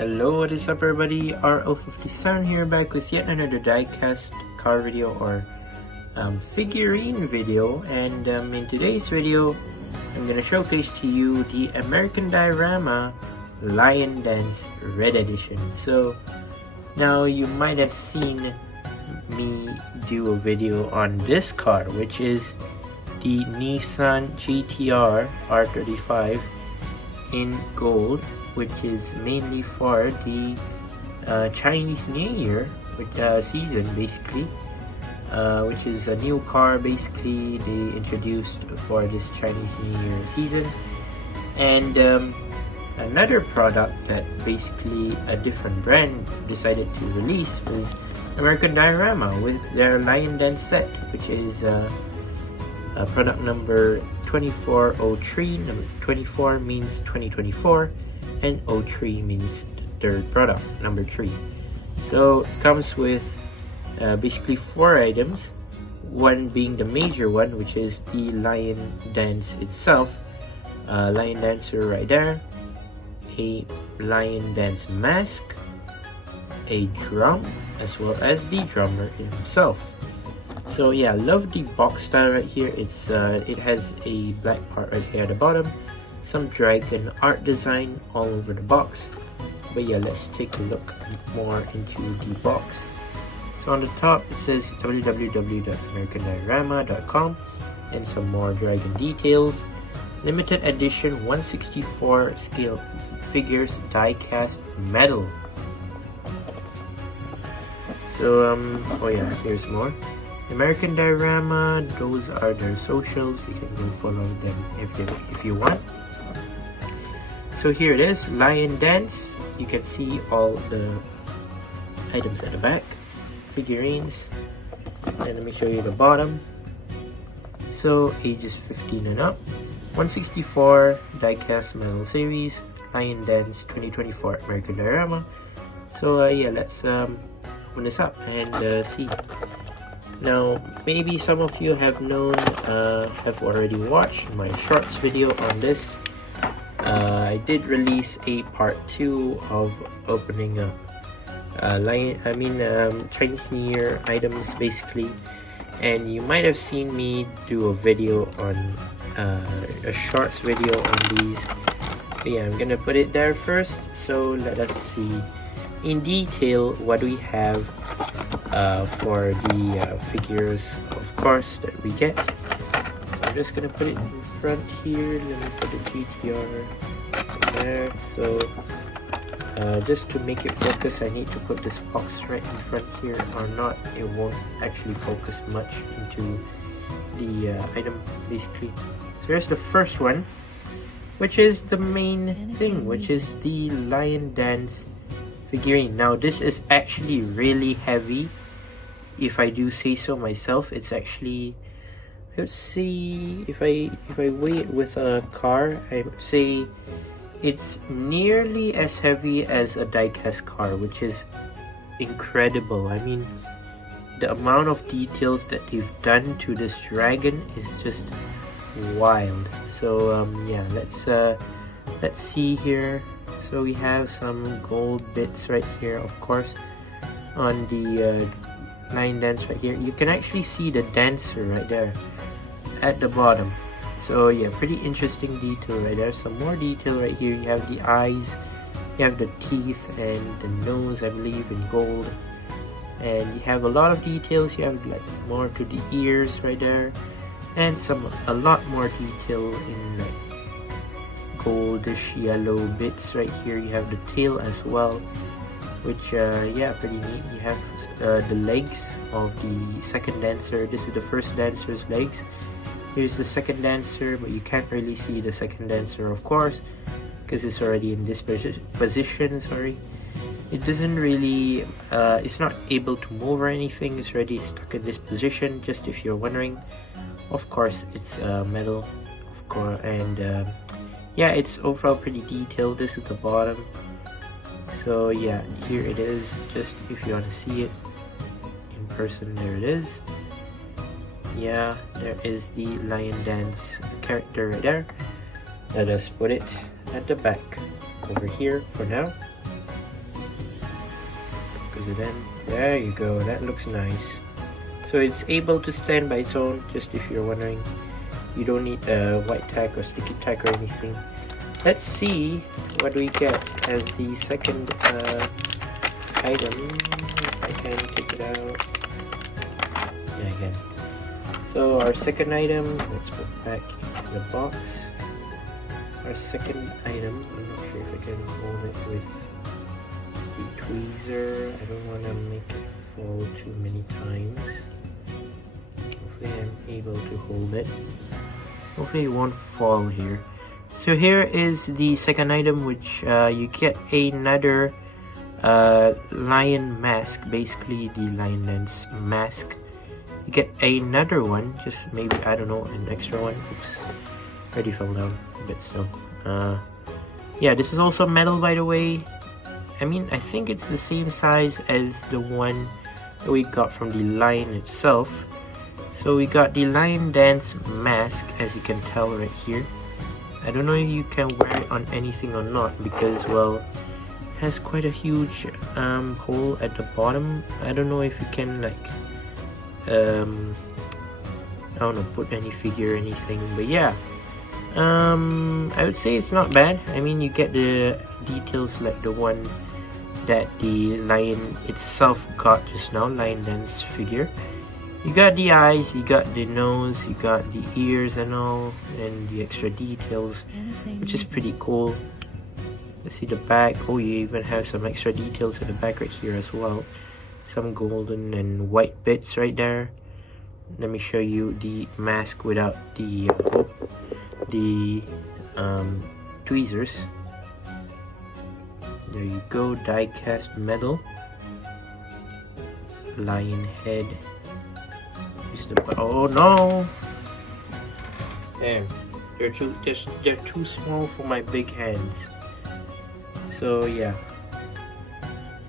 Hello, what is up everybody? RO57 here, back with yet another diecast car video or figurine video, and in today's video I'm going to showcase to you the American Diorama Lion Dance Red Edition. So now you might have seen me do a video on this car, which is the Nissan GTR R35 in gold, which is mainly for the Chinese New Year season, basically, which is a new car basically they introduced for this Chinese New Year season. And another product that basically a different brand decided to release was American Diorama with their Lion Dance set, which is product number 2403. Number 24 means 2024, and 03 means third product, number 3. So it comes with basically 4 items, one being the major one, which is the Lion Dance itself, Lion Dancer right there, a Lion Dance mask, a drum, as well as the drummer himself. So yeah, love the box style right here. It has a black part right here at the bottom, some dragon art design all over the box. But yeah, let's take a look more into the box. So on the top it says www.americandiorama.com and some more dragon details. Limited edition 1/64 scale figures, die cast metal. So oh yeah, here's more. American Diorama, those are their socials. You can go follow them if you want. So here it is, Lion Dance. You can see all the items at the back, figurines, and let me show you the bottom. So ages 15 and up, 1/64 diecast metal series, Lion Dance 2024 American Diorama. So yeah, let's open this up and see. Now, maybe some of you have already watched my shorts video on this. I did release a part 2 of opening up Chinese New Year items basically, and you might have seen me do a video on a shorts video on these. But yeah, I'm gonna put it there first. So let us see in detail what we have for the figures, of course, that we get. So I'm just gonna put it in front here. Let me put the GTR there. So just to make it focus, I need to put this box right in front here, or not it won't actually focus much into the item basically. So here's the first one, which is the main thing, which is the Lion Dance figurine. Now this is actually really heavy, if I do say so myself. It's actually, let's see, if I weigh it with a car, I would say it's nearly as heavy as a diecast car, which is incredible. I mean, the amount of details that they've done to this dragon is just wild. So yeah, let's see here. So we have some gold bits right here, of course, on the Lion Dance right here. You can actually see the dancer right there at the bottom. So yeah, pretty interesting detail right there. Some more detail right here. You have the eyes, you have the teeth and the nose, I believe, in gold. And you have a lot of details. You have like more to the ears right there, and a lot more detail in like goldish yellow bits right here. You have the tail as well, which yeah, pretty neat. You have the legs of the second dancer. This is the first dancer's legs. Here's the second dancer, but you can't really see the second dancer, of course, because it's already in this position. Sorry, it doesn't really it's not able to move or anything. It's already stuck in this position, just if you're wondering. Of course, it's metal, of course, and yeah, it's overall pretty detailed. This is the bottom. So yeah, here it is, just if you want to see it in person. There it is. Yeah, there is the Lion Dance character right there. Let us put it at the back over here for now. it in. There you go, that looks nice. So it's able to stand by its own, just if you're wondering. You don't need a white tack or sticky tack or anything. Let's see what we get as the second item. If I can take it out. Yeah, I can. So our second item, let's put back in the box. Our second item, I'm not sure if I can hold it with the tweezer. I don't want to make it fall too many times. Hopefully I'm able to hold it. Hopefully it won't fall here. So here is the second item, which you get another lion mask, basically the lion dance mask. You get another one, just maybe, I don't know, an extra one. Oops, already fell down, but still. Yeah, this is also metal, by the way. I mean, I think it's the same size as the one that we got from the lion itself. So we got the lion dance mask, as you can tell right here. I don't know if you can wear it on anything or not, because, well, it has quite a huge hole at the bottom. I don't know if you can, like, I don't know, put any figure or anything, but yeah. I would say it's not bad. I mean, you get the details like the one that the lion itself got just now, lion dance figure. You got the eyes, you got the nose, you got the ears and all, and the extra details, which is pretty cool. Let's see the back. Oh, you even have some extra details at the back right here as well. Some golden and white bits right there. Let me show you the mask without the tweezers. There you go, die cast metal. Lion head. Oh no! There, they're too small for my big hands. So yeah,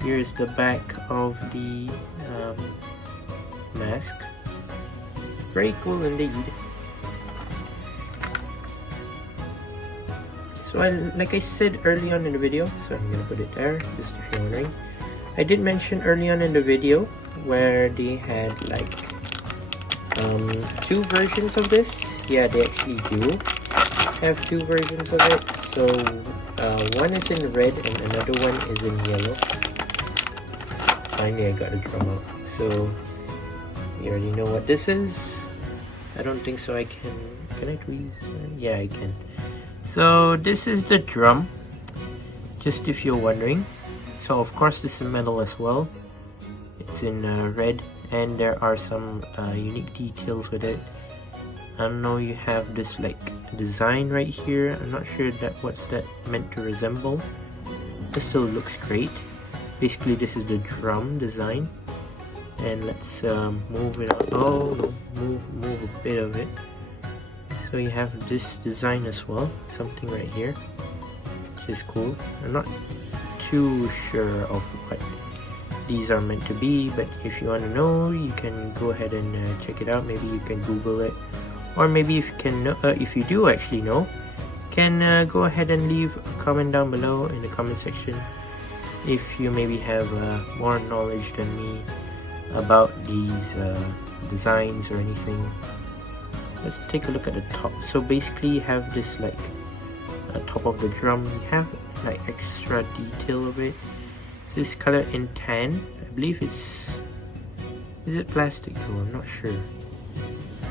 here's the back of the mask. Very cool indeed. So like I said early on in the video, so I'm gonna put it there, just if you're wondering. I did mention early on in the video where they had like two versions of this. Yeah, they actually do have two versions of it. So one is in red and another one is in yellow. Finally I got the drum out. So you already know what this is. I don't think so. Can I tweeze? Yeah, I can. So this is the drum, just if you're wondering. So of course this is metal as well. It's in red, and there are some unique details with it. I don't know, you have this like design right here. I'm not sure what's that meant to resemble. This still looks great. Basically this is the drum design, and let's move it out. Oh no, move a bit of it. So you have this design as well, something right here, which is cool. I'm not too sure of what these are meant to be, but if you want to know, you can go ahead and check it out. Maybe you can Google it, or maybe if you can, if you do actually know, can go ahead and leave a comment down below in the comment section if you maybe have more knowledge than me about these designs or anything. Let's take a look at the top. So basically you have this like top of the drum, you have like extra detail of it. So this color in tan, I believe is it plastic though? I'm not sure.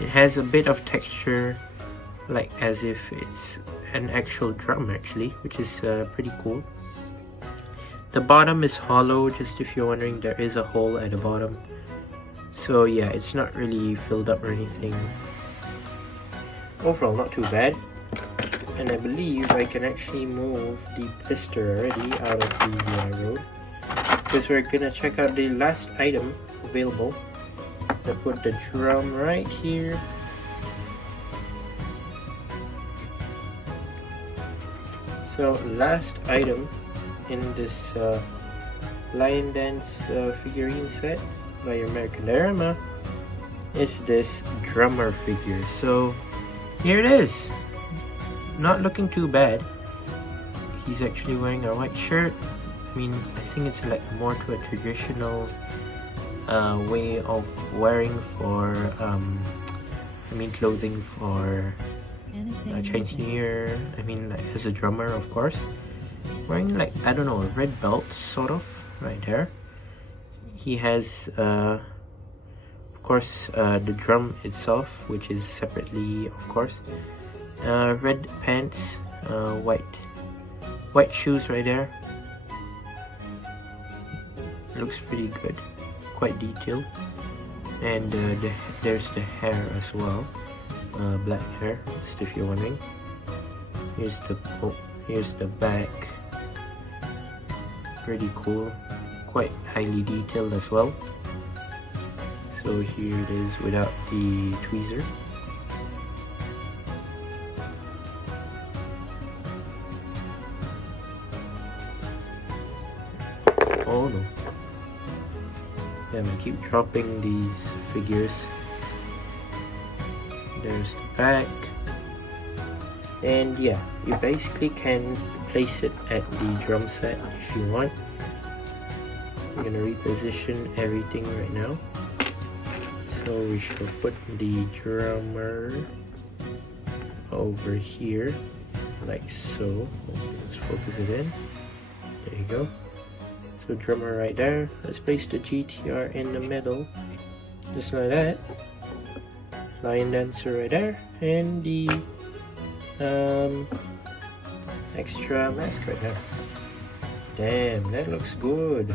It has a bit of texture, like as if it's an actual drum actually, which is pretty cool. The bottom is hollow, just if you're wondering, there is a hole at the bottom. So yeah, it's not really filled up or anything. Overall, not too bad. And I believe I can actually move the blister already out of the road, because we're gonna check out the last item available. I put the drum right here. So last item in this lion dance figurine set by American Diorama is this drummer figure. So here it is. Not looking too bad. He's actually wearing a white shirt, I mean, I think it's like more to a traditional way of wearing for clothing for Chinese New Year. I mean, like, as a drummer, of course, wearing like, I don't know, a red belt sort of right there. He has of course the drum itself, which is separately, of course, red pants, white shoes right there. Looks pretty good, quite detailed. And there's the hair as well, black hair, just if you're wondering. Here's the back, pretty cool, quite highly detailed as well. So here it is without the tweezer. Oh no. Yeah, I'm gonna keep dropping these figures. There's the back. And yeah, you basically can place it at the drum set if you want. I'm gonna reposition everything right now. So we shall put the drummer over here, like so. Let's focus it in. There you go. So drummer right there. Let's place the GTR in the middle, just like that. Lion dancer right there, and the extra mask right there. Damn, that looks good.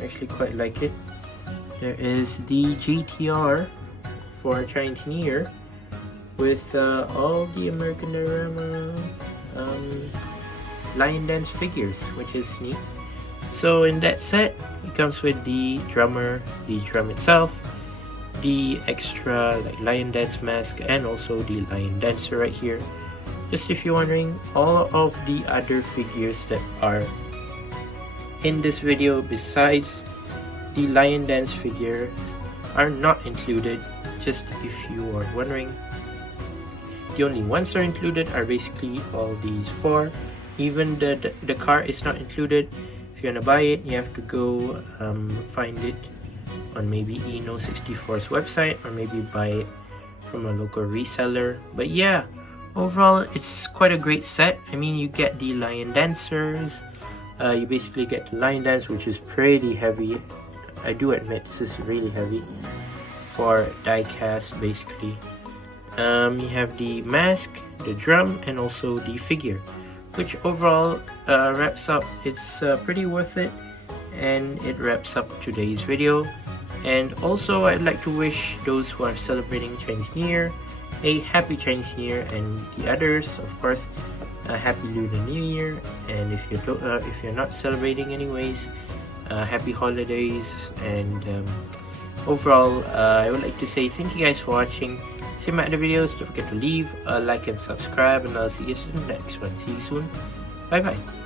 I actually quite like it. There is the GTR for Chinese New Year with all the American Diorama lion dance figures, which is neat. So in that set, it comes with the drummer, the drum itself, the extra like lion dance mask, and also the lion dancer right here. Just if you're wondering, all of the other figures that are in this video besides the lion dance figures are not included. Just if you are wondering, the only ones that are included are basically all these four. Even the car is not included. If you want to buy it, you have to go find it on maybe Eno64's website, or maybe buy it from a local reseller. But yeah, overall it's quite a great set. I mean, you get the lion dancers, you basically get the lion dance, which is pretty heavy. I do admit this is really heavy for die cast basically. You have the mask, the drum, and also the figure, which overall wraps up. It's pretty worth it, and it wraps up today's video. And also, I'd like to wish those who are celebrating Chinese New Year a happy Chinese New Year, and the others, of course, a happy Lunar New Year. And if you're not celebrating anyways, happy holidays. And overall, I would like to say thank you guys for watching. See my other videos. Don't forget to leave a like and subscribe, and I'll see you in the next one. See you soon. Bye bye.